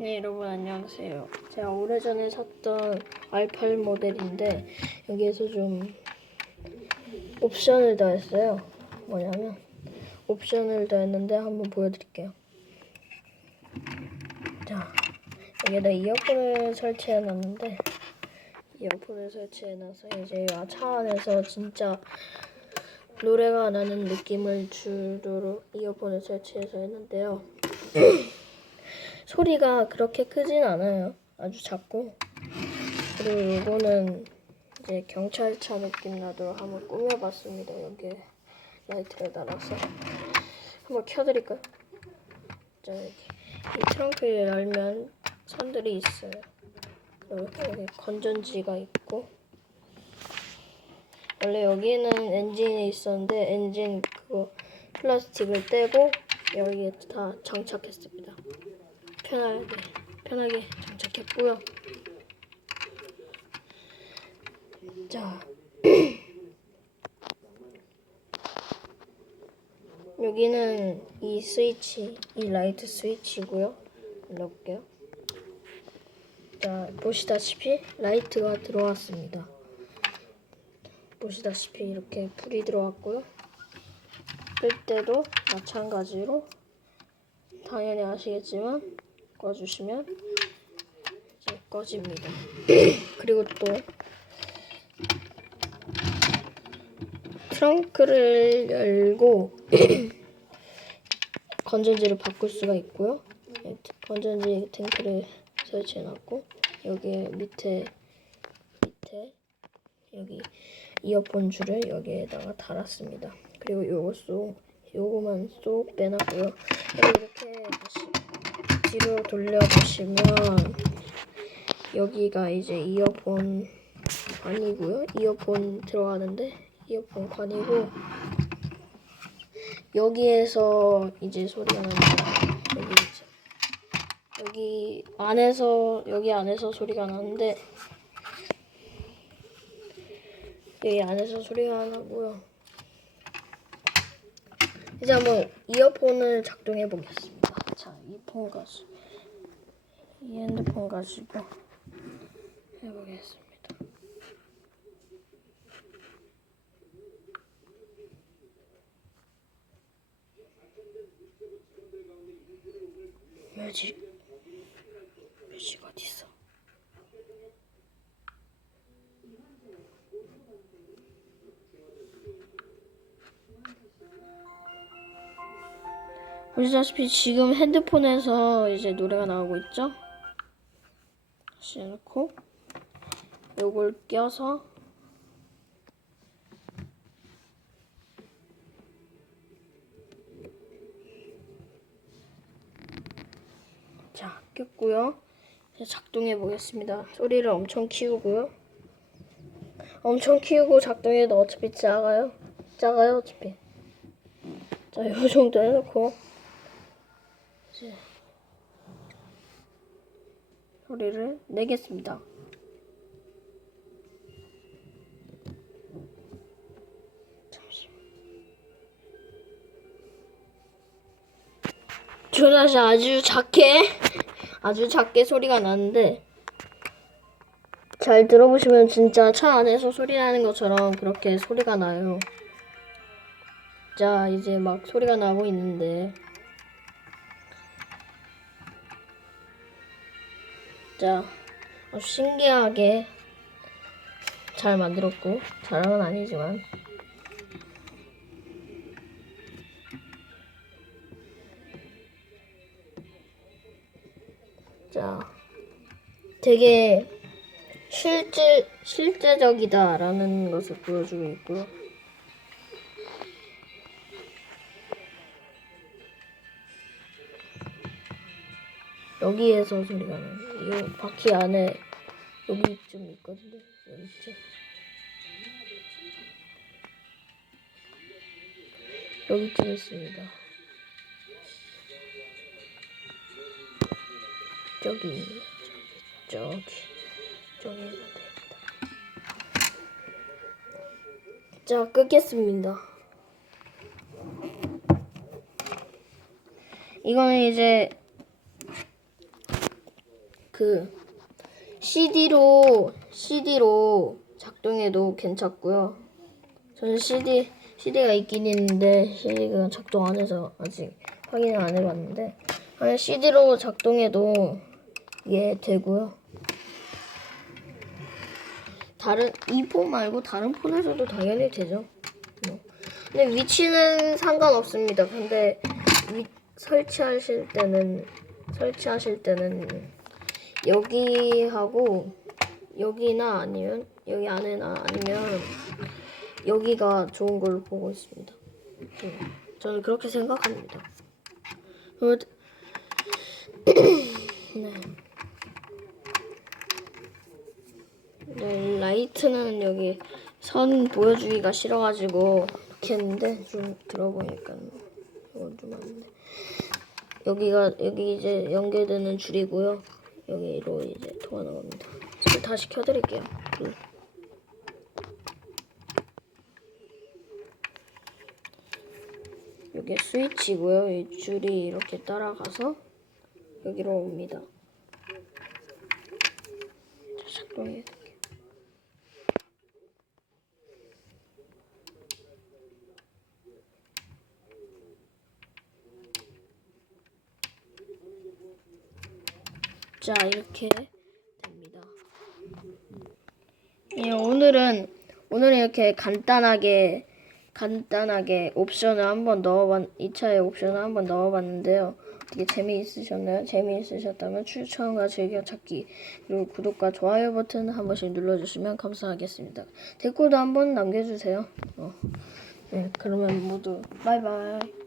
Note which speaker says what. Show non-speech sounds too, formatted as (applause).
Speaker 1: 네, 여러분 안녕하세요. 제가 오래전에 샀던 R8 모델인데 여기에서 좀 옵션을 더했어요. 뭐냐면 옵션을 더했는데 한번 보여드릴게요. 자, 여기다 이어폰을 설치해 놨는데 이어폰을 설치해 놔서 이제 차 안에서 진짜 노래가 나는 느낌을 주도록 이어폰을 설치해서 했는데요. (clears throat) 소리가 그렇게 크진 않아요. 아주 작고. 그리고 이거는 이제 경찰차 느낌 나도록 한번 꾸며봤습니다. 여기에 라이트를 달아서 한번 켜드릴까요? 자, 여기 이 트렁크를 열면 선들이 있어요. 그리고 여기 건전지가 있고 원래 여기는 엔진이 있었는데 엔진 그거 플라스틱을 떼고 여기에 다 장착했습니다. 편하게 편하게 장착했고요. 자 (clears throat) 여기는 이 스위치, 이 라이트 스위치고요. 넣을게요. 자 보시다시피 라이트가 들어왔습니다. 보시다시피 이렇게 불이 들어왔고요. 끌 때도 마찬가지로 당연히 아시겠지만 꺼주시면 이제 꺼집니다. 그리고 또 트렁크를 열고 (clears throat) 건전지를 바꿀 수가 있고요. 네, 건전지 탱크를 설치해놨고 여기에 밑에 밑에 여기 이어폰 줄을 여기에다가 달았습니다. 그리고 요거 쏙 요거만 쏙 빼놨고요. 여기 이렇게 다시 뒤로 돌려보시면 여기가 이제 이어폰 관이고요. 이어폰 들어가는데 이어폰 관이고 여기에서 이제 소리가 납니다. 여기 이제 여기 안에서 여기 안에서 소리가 나는데 여기 안에서 소리가 나고요. 이제 한번 이어폰을 작동해 보겠습니다. 자, 이 폰 가지고 이 핸드폰 가지고 해보겠습니다. 뮤직 뮤직 어디 있어? 보시다시피 지금 핸드폰에서 이제 노래가 나오고 있죠? 다시 해놓고 요걸 껴서 자 꼈고요. 이제 작동해 보겠습니다. 소리를 엄청 키우고요. 엄청 키우고 작동해도 어차피 작아요. 작아요 어차피. 자, 요 정도 해놓고 이제 소리를 내겠습니다. 저다시 아주 작게, 아주 작게 소리가 나는데 잘 들어보시면 진짜 차 안에서 소리 나는 것처럼 그렇게 소리가 나요. 자, 이제 막 소리가 나고 있는데. 자, 아주 신기하게 잘 만들었고, 자랑은 아니지만. 자, 되게 실제, 실제적이다라는 것을 보여주고 있고요. 여기에서 소리가 나요. 이 바퀴 안에 여기 좀 있거든요. 여기 있죠. 여기쯤 있습니다. 저기, 저기, 저기, 있는데. 자, 끄겠습니다. 이거는 이제 그 CD로 CD로 작동해도 괜찮고요. 저는 CD CD가 있긴 있는데 CD가 작동 안 해서 아직 확인을 안 해봤는데 만약 CD로 작동해도 이게 되고요. 다른 이 폰 말고 다른 폰에서도 당연히 되죠. 뭐. 근데 위치는 상관없습니다. 근데 위, 설치하실 때는 설치하실 때는 여기하고 여기나 아니면 여기 안에나 아니면 여기가 좋은 걸로 보고 있습니다. 음, 저는 그렇게 생각합니다. 그- (clears throat) 네. 네, 라이트는 여기 선 보여주기가 싫어가지고 이렇게 했는데 좀 들어보니까 이건 좀 안네. 여기가 여기 이제 연결되는 줄이고요. 여기로 이제 통하는 겁니다. 다시 켜드릴게요. 불. 여기 스위치고요. 이 줄이 이렇게 따라가서 여기로 옵니다. 자, 작동해야 될게요. 자 이렇게 됩니다. 예, 오늘은 오늘은 이렇게 간단하게 간단하게 옵션을 한번 넣어봤 2차에 옵션을 한번 넣어봤는데요. 어떻게 재미있으셨나요? 재미있으셨다면 추천과 즐겨찾기 그리고 구독과 좋아요 버튼 한 번씩 눌러주시면 감사하겠습니다. 댓글도 한번 남겨주세요. 어. 네, 그러면 모두 바이바이.